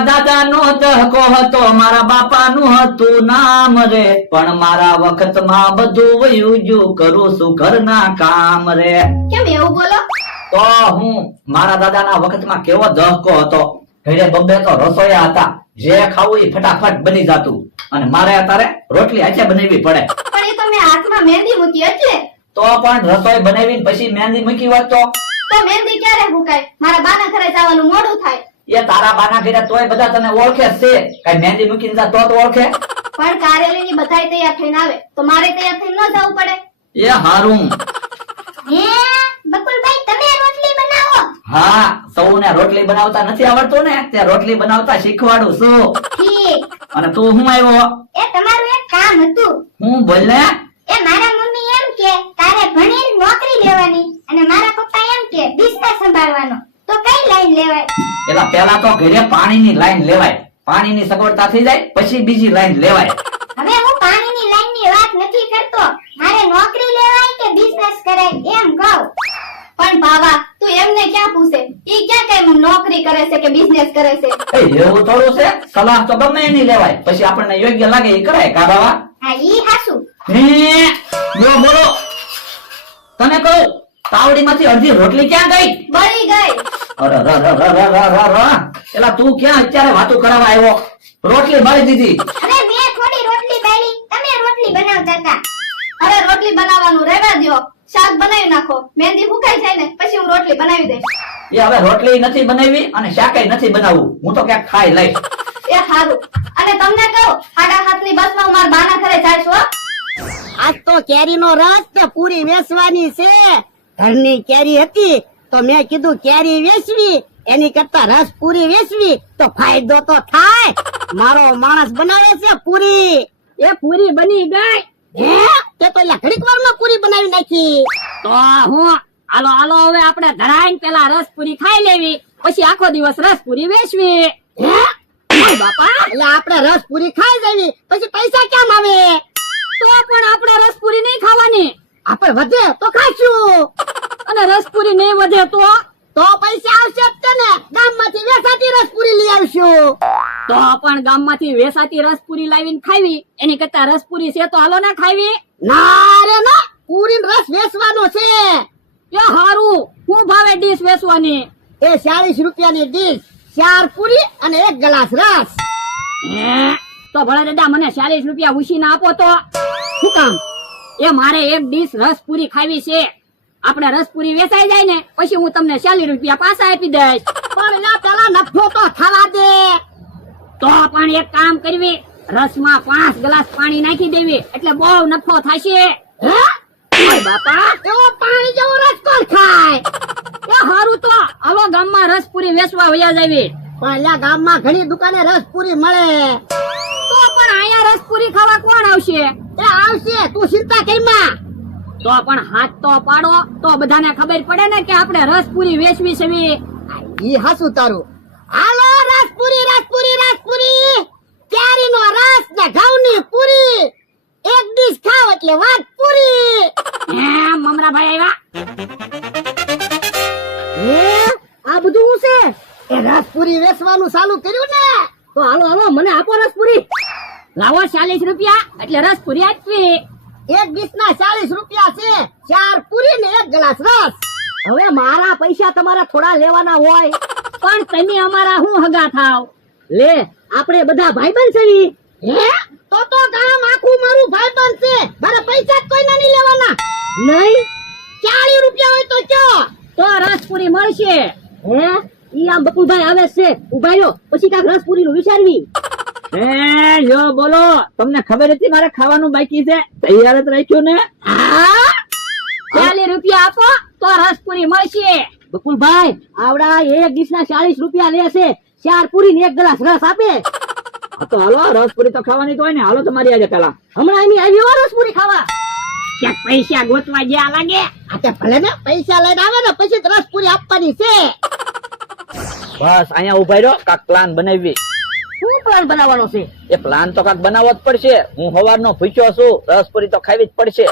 મારા દાદાનો દહકો હતો, મારા બાપાનું હતું નામ રે, પણ મારા વખતમાં બધું વયું ગયું, કરું છું ઘરના કામ રે. કેમ એવું બોલો? તો હું મારા દાદાના વખતમાં કેવો દહકો હતો, ઘરે બબ્બે તો રસોયા હતા, જે ખાવું એ ફટાફટ બની જાતું, અને મારે અત્યારે રોટલી હાથે બનાવવી પડે. પણ એ તો મેં હાથમાં મહેંદી મૂકી એટલે. તો પણ રસોઈ બનાવીને પછી મહેંદી મૂકી હોત તો મહેંદી ક્યારે મુકાય? મારા બાના ઘરે જવાનું મોડું થાય. એ તારા બાના ઘરે તોય બધા તને ઓળખે જ છે, કઈ મહેંદી મૂકીને જા તો ઓળખે. પણ કાર્યાલયની બધાય તૈયાર થઈને આવે તો મારે તૈયાર થઈને ન જવું પડે. એ હારું. હે બકુલભાઈ, તમે રોટલી બનાવો? હા, સૌને રોટલી બનાવતા નથી આવડતું ને, તે રોટલી બનાવતા શીખવાડું છું. ઠીક. અને તું હું આવ્યો? એ તમારું એક કામ હતું. હું બોલ ને. એ મારા મમ્મી એમ કે તારે ભણીને નોકરી લેવાની, અને મારા પપ્પા એમ કે બિઝનેસ સંભાળવાનો, તો કઈ લાઈન લેવાય? એલા પેલા તો ઘરે પાણીની લાઈન લેવાય, પાણીની સગવડતા થઈ જાય પછી બીજી લાઈન લેવાય. હવે હું પાણીની લાઈનની વાત નથી કરતો, મારે નોકરી લેવાય કે બિઝનેસ કરાય એમ કહું. પણ બાવા, તું એમને ક્યાં પૂછે? ઈ ક્યાં કઈ નોકરી કરે છે કે બિઝનેસ કરે છે? એવું થોડું છે, સલાહ તો ગમે એની લેવાય, પછી આપણને યોગ્ય લાગે એ કરાય. કા બાવા? હા, ઈ હાસુ. બોલો બોલો. તને કહું, તાવડીમાંથી અડધી રોટલી ક્યાં ગઈ? બળી ગઈ. એલા તું ક્યાં અત્યારે વાતો કરાવવા આવ્યો? રોટલી બળી દીધી. અરે મેં થોડી રોટલી બાળી, તમે રોટલી બનાવતા હતા. અરે રોટલી બનાવવાનું રહેવા દ્યો, શાક બનાવી નાખો, મહેંદી ફૂંકાઈ જાય ને પછી હું રોટલી બનાવી દઈશ. એ હવે રોટલી નથી બનાવી અને શાકેય નથી બનાવવું, હું તો ક્યાંક ખાઈ લઈશ. એ સારું. અને તમને કહું, 7:30 બસમાં હું મારા બાના ઘરે જાય છું. આજ તો કેરીનો રસ ને પૂરી વેચવાની છે. ઘરની કેરી હતી તો મેં કીધું કેરી વેચવી એની કરતા રસ પૂરી વેચવી તો ફાયદો તો થાય. મારો માણસ બનાવે છે પૂરી. એ પૂરી બની ગઈ? હે, તે તો ઘડીક વારમાં પૂરી બનાવી નાખી. તો હું હાલો હાલો હવે આપણે ધરાઈને પેલા રસ પૂરી ખાઈ લેવી, પછી આખો દિવસ રસ પૂરી વેચવી. હે ઓય બાપા, એટલે આપણે રસ પૂરી ખાઈ જવી પછી પૈસા કેમ આવે? તો પણ આપણે રસ પૂરી નહીં ખાવાની, આપણે વધે તો ખાશું. અને રસ પૂરી નહીં વધે તો પૈસા આવશે જ તે ને, ગામમાંથી વેચાતી રસ પૂરી લઈ આવશું. તો પણ ગામમાંથી વેચાતી રસ પૂરી લાવીને ખાવી એની કરતા રસ પૂરી છે તો હાલો ના ખાવી. ના રે ના, પૂરી રસ વેચવાનો છે. એ હારું, હું ભાવે ડીશ વેચવાની? એ 40 રૂપિયાની ડીશ, 4 પૂરી અને 1 ગ્લાસ રસ. તો ભલા દાદા મને 40 રૂપિયા ઉછીને આપો તો. શું કામ? એ મારે એક ડીશ રસ પૂરી ખાવી છે. આપણે રસ પૂરી વેચાઈ જાય ને પછી હું તમને 40 રૂપિયા પાછા આપી દઈશ. પણ ના, પેલા નફો તો થવા દે. તો પણ એક કામ કરવી, રસમાં 5 ગ્લાસ પાણી નાખી દેવી એટલે બહુ નફો થશે. હે ઓય બાપા, એવો પાણી જેવો રસ કોણ ખાય? એ હારું, તો આવો ગામમાં રસ પૂરી વેચવા વયા જાવી. પણ અહીંયા ગામમાં ઘણી દુકાને રસ પૂરી મળે. તો પણ અહીંયા રસ પૂરી ખાવા કોણ આવશે? એ આવશે, તું ચિંતા કરીમાં. તો પણ હાથ તો પાડો તો બધાને ખબર પડે ને કે આપણે રસ પૂરી વેચવી છે. ઈ હાસું તારું. હાલો રસ પૂરી, રસ પૂરી, રસ પૂરી. કેરીનો રસ ને ઘઉંની પૂરી, એક ડીશ ખાવ એટલે વાત પૂરી. મમરાભાઈ આવ્યા? હે, આ બધું શું છે? એ રસ પૂરી વેચવાનું ચાલુ કર્યું ને? તો હાલો હાલો, મને આપો રસ પૂરી. લાવો 40 રૂપિયા એટલે રસ પૂરી આપવી. એક ડીશ ના 40 રૂપિયા છે, 4 પૂરી ને 1 ગ્લાસ રસ. હવે મારા પૈસા તમારે થોડા લેવાના હોય. પણ તમે અમારા હું હગા થાવ? લે, આપણે બધા ભાઈબંધ છે. હે, તો ગામ આખું મારું ભાઈબંધ છે. મારા પૈસા કોઈના નહીં લેવાના. નહીં, 40 રૂપિયા હોય તો કયો? તો રસ પૂરી મળશે. હે, ઈ આમ બકુલભાઈ આવે છે, ઉભા રહ્યો, પછી કાક રસ પૂરી નું વિચારવી. જો બોલો, તમને ખબર હતી મારે ખાવાનું બાકી છે, તૈયાર જ રાખ્યું ને? 40 રૂપિયા આપો તો રસ પૂરી મળશે. બકુલભાઈ, આવડા એક ડીશ ના 40 રૂપિયા લે છે, 4 પૂરી ને 1 ગ્લાસ રસ આપે. તો હાલો, રસ પૂરી તો ખાવાની તો હોય ને, હાલો તમારી આજે પેલા. હમણાં એની આવી હો રસ પૂરી ખાવા. ક્યાંક પૈસા ગોતવા જ્યાં લાગે. આ તે ભલે ને પૈસા લઈને આવે ને પછી રસ પૂરી આપવાની છે. બસ અહીંયા ઉભા રહ્યો, કાક પ્લાન બનાવી. શું પ્લાન બનાવવાનો છે? એ પ્લાન તો કાક બનાવવો જ પડશે. હું સવારનો ભૂખ્યો છું, રસ પૂરી તો ખાવી જ પડશે.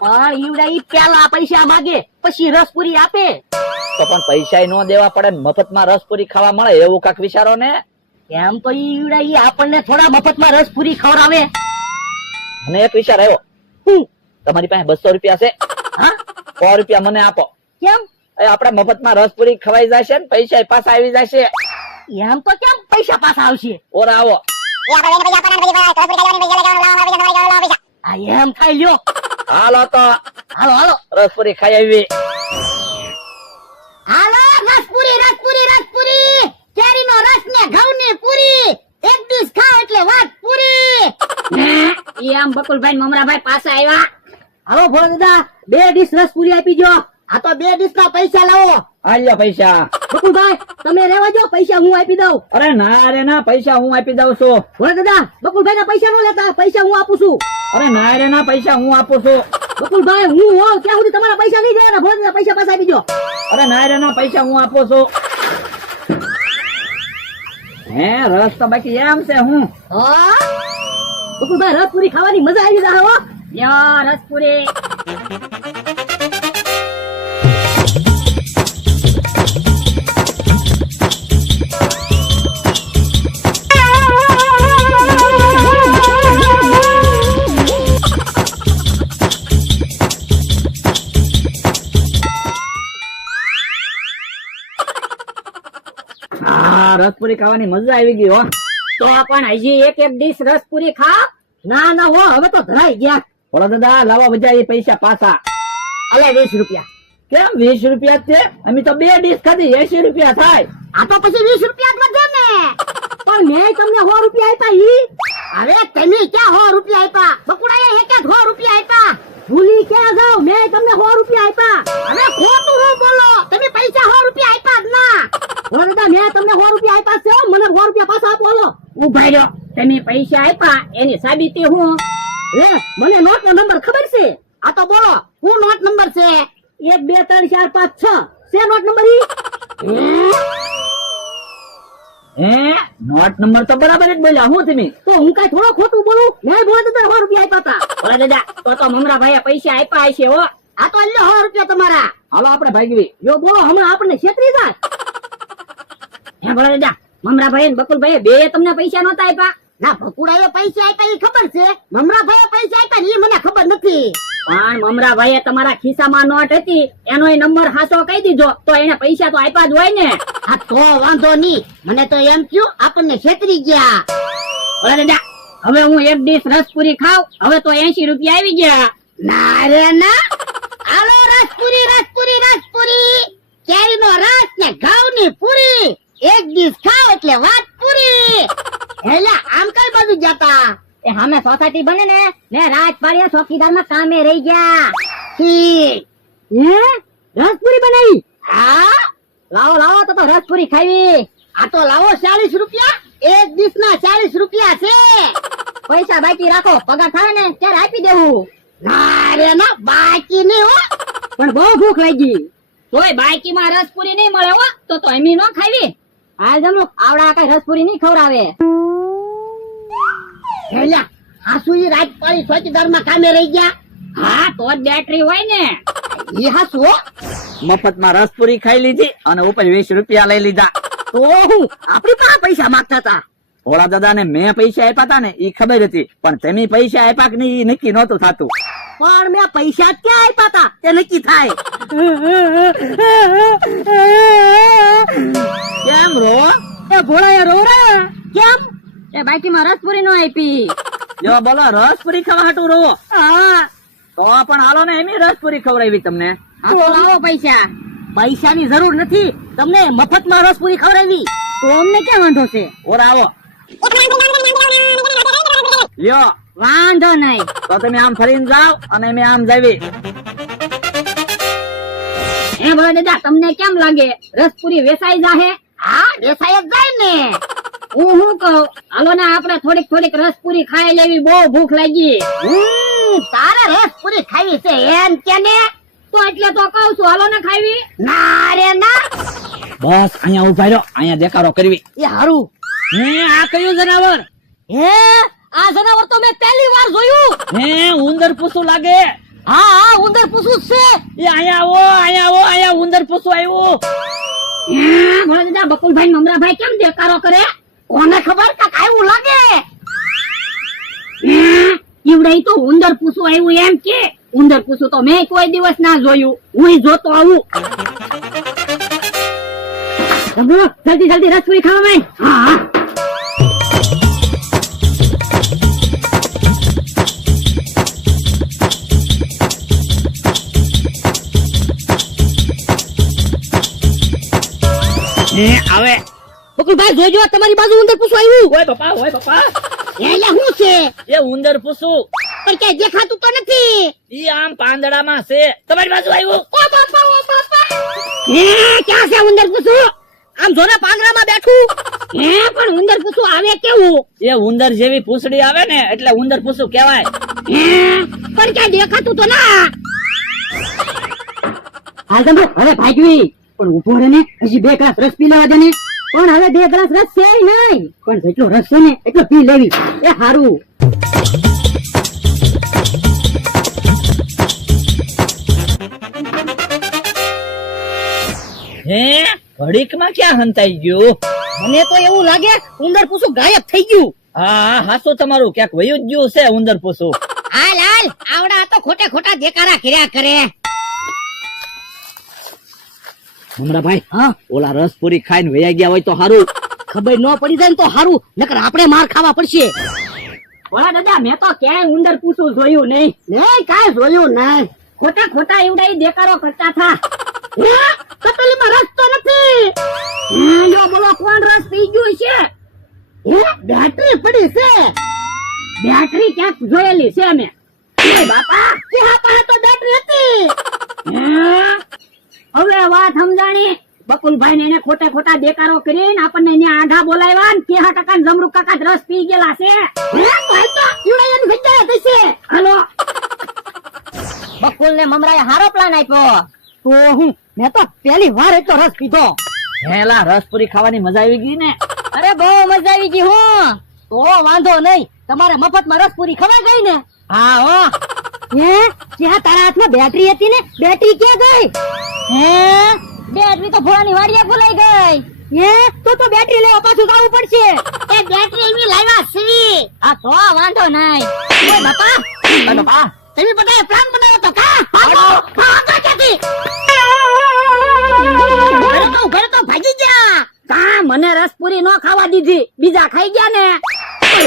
પણ ઈવડા ઈ પેલા પૈસા માંગે પછી રસ પૂરી આપે. તો પણ પૈસા નો દેવા પડે, મફતમાં રસ પૂરી ખાવા મળે એવું કાક વિચારો ને. એમ તો ઈ આપણને થોડા મફતમાં રસપુરી ખવડાવે. મને એક વિચાર આવ્યો. તમારી પાસે 200 રૂપિયા છે? હા 100 રૂપિયા મને આપો. કેમ? એ આપણે મફતમાં રસપુરી ખવાઈ જશે ને પૈસા પાછા આવી જશે. એમ તો કેમ પૈસા પાછા આવશે? ઓરા આવો. આ એમ થાય લ્યો. હાલો તો હાલો હાલો રસપુરી ખાઈ આવી. હાલો રસપુરી રસપુરી રસપુરી કેરીનો રસ ને ઘઉંની પૂરી એક ડીશ ખા એટલે વાત પૂરી. ઈ આમ બકુલભાઈ ને મમરાભાઈ પાસે આવ્યા. હાલો ભોળા દાદા 2 ડીશ રસપુરી આપી દો. આ તો 2 ડીશ ના પૈસા લાવો. આલ્યો પૈસા. બકુલભાઈ તમે રહેવા દો પૈસા હું આપી દઉં. અરે ના રે ના, પૈસા હું આપી દઉં છું. ભોળા દાદા બકુલભાઈ ના પૈસા નો લેતા, પૈસા હું આપું છું. અરે ના રે ના, પૈસા હું આપું છું. બકુલભાઈ હું હોઉં ત્યાં સુધી તમારા પૈસા નહીં દેવાના. ભોળા દાદા પૈસા પાછા આપી દો. અરે ના રે ના, પૈસા હું આપું છું. હે રસ તો બાકી એમ છે. હું બકુલભાઈ રસપુરી ખાવાની મજા આવી જાય હો. લ્યો રસપુરી. હા રસપુરી ખાવાની મજા આવી ગઈ હો. તો પણ હજી એક ડીશ રસપુરી ખા. ના ના હો હવે તો ધરાઈ ગયા. બોલો દાદા લાવો બજા એ પૈસા પાછા. અલે 20 રૂપિયા. કેમ 20 રૂપિયા જ છે? અમે તો 2 ડીશ ખાધી 80 રૂપિયા થાય. આ તો પછી 20 રૂપિયા જ વધે ને. પણ મેં તમને 100 રૂપિયા આપ્યા ઈ. અરે તમે ક્યાં 100 રૂપિયા આપ્યા? બકુડાએ એક જ 100 રૂપિયા આપ્યા. ભૂલી ક્યાં જાવ? મેં તમને 100 રૂપિયા આપ્યા. અરે ખોટું ન બોલો. તમે પૈસા 100 રૂપિયા આપ્યા જ ના. દાદા મેં તમને 100 રૂપિયા આપ્યા છે. મને 100 રૂપિયા પાછા આપો. હાલો ઉભા રહ્યો. તમે પૈસા આપ્યા એની સાબિતી હું. લે મને નોટ નો નંબર ખબર છે. આ તો બોલો હું નોટ નંબર છે 1 2 3 4 5 6 છે નોટ નંબર ઈ. હે નોટ નંબર તો બરાબર જ બોલ્યા. હું તમે તો હું કઈ થોડો ખોટું બોલું? મેં બોલે તો 100 રૂપિયા આપ્યા હતા. બોલા દાદા તો મમરાભાઈએ પૈસા આપ્યા હશે હો. આ તો અલ્યો 100 રૂપિયા તમારા. હાલો આપણે ભાગવી. જો બોલો હમણાં આપણને છેતરી જાય. હે બોલા દાદા મમરાભાઈ ને બકુલભાઈ બે તમને પૈસા નહોતા આપ્યા? ના ભકુડાએ પૈસા આપ્યા ઈ ખબર છે. મમરાભાઈએ પૈસા આપ્યા ને ઈ મને ખબર નથી. પણ મમરાભાઈએ તમારા ખિસ્સામાં નોટ હતી એનોય નંબર હાસો કહી દીધો તો એને પૈસા તો આપ્યા જ હોય ને. આ તો વાંધો નહીં. મને તો એમ થયું આપણને છેતરી ગયા. બોલા દાદા હવે હું એક ડીશ રસપુરી ખાવ. હવે તો 80 રૂપિયા આવી ગયા. ના રે ના. હાલો રસપુરી રસપુરી રસપુરી કેરીનો રસ ને ઘઉંની પૂરી એક ડીશ ખાઓ એટલે વાત પૂરી. હેલા આમ કઈ બાજુ જતા? એ સામે સોસાયટી બને ને રાજપાડિયા ચોકીદારમાં કામે રહી ગયા. ઠીક. હે રસપુરી બનાવી? હા લાવો લાવો તો રસપુરી ખાવી. આ તો લાવો 40 રૂપિયા. એક ડીશ ના 40 રૂપિયા છે. પૈસા બાકી રાખો, પગાર થાય ને ત્યારે આપી દેવું. ના રે ના બાકી નહીં હો. પણ બહુ ભૂખ લાગી. તોય બાકીમાં રસપુરી નહીં મળે હો તો એમી ન ખાવી. હાલ જમલો આવડા કઈ રસપુરી નહીં ખવડાવે. હેલા હાસુ ઈ રાજપાળી ચોકીદારમાં કામે રહી ગયા. હા તો જ બેટરી હોય ને. ઈ હાસુ હો. મફતમાં રસપુરી ખાઈ લીધી અને ઉપર 20 રૂપિયા લઈ લીધા. તો હું આપણી પાસે પૈસા માંગતા હતા. ભોળા દાદા ને મેં પૈસા આપ્યા હતા ને ઈ ખબર હતી, પણ તમે પૈસા આપ્યા કે નહીં ઈ નક્કી નહોતું થતું. પણ મેં પૈસા ક્યાં આપ્યા હતા તે નક્કી થાય. કેમ રો? એ ભોળાએ રોરા કેમ? એ બાકીમાં રસપુરી નો આપી. જો બોલો રસપુરી ખાવા હાટું રો? હા તો પણ હાલો ને એમ રસપુરી ખવડાવી તમને. હા તો લાવો પૈસા. પૈસાની જરૂર નથી. તમને મફતમાં રસપુરી ખવડાવી. તો અમને ક્યાં વાંધો છે? ઓર આવો લ્યો. વાંધો નહીં. તો તમે આમ ફરીને જાઓ અને મેં આમ જાવી. એ બોલા દાદા તમને કેમ લાગે રસપુરી વેચાઈ જાહે? હા વેસાય જ જાય ને. હું શું કહું હાલો ને આપણે થોડીક થોડીક રસપુરી ખાઈ લેવી. બહુ ભૂખ લાગી. તારે રસપુરી ખાવી છે એમ કે ને? તો એટલે તો કહું છું હાલો ને ખાવી. ના રે ના. બસ અહીંયા ઉભા રહ્યો, અહીંયા દેખાડો કરવી. એ હારું. હે આ કયું જનાવર? હે આ જનાવર તો મેં પહેલી વાર જોયું. હે ઉંદર પૂછું લાગે. હા હા ઉંદર પૂછું છે. એ અહીંયા આવો, અહીંયા આવો, અહીંયા ઉંદર પૂછું આવ્યું. ભોળા દાદા બકુલભાઈ મમરાભાઈ કેમ દેકારો કરે? કોને ખબર કે કાયું લાગે? ઈવડાઈ તો ઉંદર પૂછું આવ્યું એમ કે ઉંદર પૂછું તો મેં કોઈ દિવસ ના જોયું, હું જોતો આવું. જલ્દી જલ્દી રસપુરી ખાવા માંડ. હા આવે બકુલભાઈ, જોજો તમારી બાજુ ઉંદર પૂછું આવ્યું. ઓય બાપા અહીંયા શું છે? એ ઉંદર પૂછું પણ ક્યાંય દેખાતું તો નથી. ઈ આમ પાંદડામાં છે, તમારી બાજુ આવ્યું. ઓ બાપા, ઓ બાપા. ક્યાં છે ઉંદર પૂછું? આમ જોને પાંદડામાં બેઠું. પણ ઉંદર પૂછું આવે કેવું? એ ઉંદર જેવી પૂંછડી આવે ને એટલે ઉંદર પૂછું કહેવાય. પણ ક્યાંય દેખાતું તો ના. હાલ તમે હવે ભાગવી, પણ ઉભો રહે ને, હજી 2 ગ્લાસ રસ પી લેવા દે ને. પણ હવે 2 ગ્લાસ રસ છે નહીં, પણ જેટલો રસ છે ને એટલો પી લેવી એ હારું. હે ઘડીકમાં ક્યાં હંતાઈ ગયું? મને તો એવું લાગે ઉંદર પૂછું ગાયબ થઈ ગયું. હા હાસું તમારું ક્યાંક વયું જ ગયું છે ઉંદર પૂછું. હાલ હાલ, આવડા તો ખોટે ખોટા દેકારા કર્યા કરે. ભાઈ હા ઓલા રસપુરી ખાઈને વયા ગયા હોય તો હારું. ખબર ન પડી જાય ને તો હારું, નકર આપણે માર ખાવા પડશે. ઓલા દાદા મેં તો ક્યાંય ઉંદર પૂછું જોયું નહીં. નહીં, કાંઈ જોયું નહીં. ખોટા ખોટા એવડાઈ દેકારો કરતા થા. તપેલીમાં રસ તો નથી. લ્યો બોલો કોણ રસ પી ગયું છે? બેટરી પડી છે. બેટરી ક્યાંક જોયેલી છે મેં. એ બાપા ક્યાં પાસે તો બેટરી હતી. હવે વાત સમજાણી. બકુલભાઈ ને એને ખોટા ખોટા દેકારો કરીને આપણને એને આઢા બોલાવ્યા ને 30% જમરૂક કાકા જ રસ પી ગયેલા છે. હાલો. બકુલ ને મમરાએ હારો પ્લાન આપ્યો. તો હું મેં તો પહેલી વાર એટલો રસ પીધો. હેલા રસપુરી ખાવાની મજા આવી ગઈ ને. અરે બહુ મજા આવી ગઈ. હું તો વાંધો નહીં, તમારે મફતમાં રસ પૂરી ખવાઈ ગઈ ને. હા હો. ક્યાં તારા હાથમાં બેટરી હતી ને? બેટરી ક્યાં ગઈ? બેટરી તો ભોળાની વાડીએ ભૂલાઈ ગઈ. તો બેટરી લેવા પાછું જવું પડશે. એ બેટરી એની લાવ્યા સીવી. આ તો વાંધો નહીં. ઓય બાપા તમે બધાએ પ્લાન બનાવ્યો તો કા? ક્યાંથી? ઘરે તો ભાગી ગયા. કા મને રસપુરી નો ખાવા દીધી, બીજા ખાઈ ગયા ને.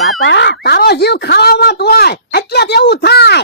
બાપા તારો જીવ ખાવામાં હોય એટલે જ એવું થાય.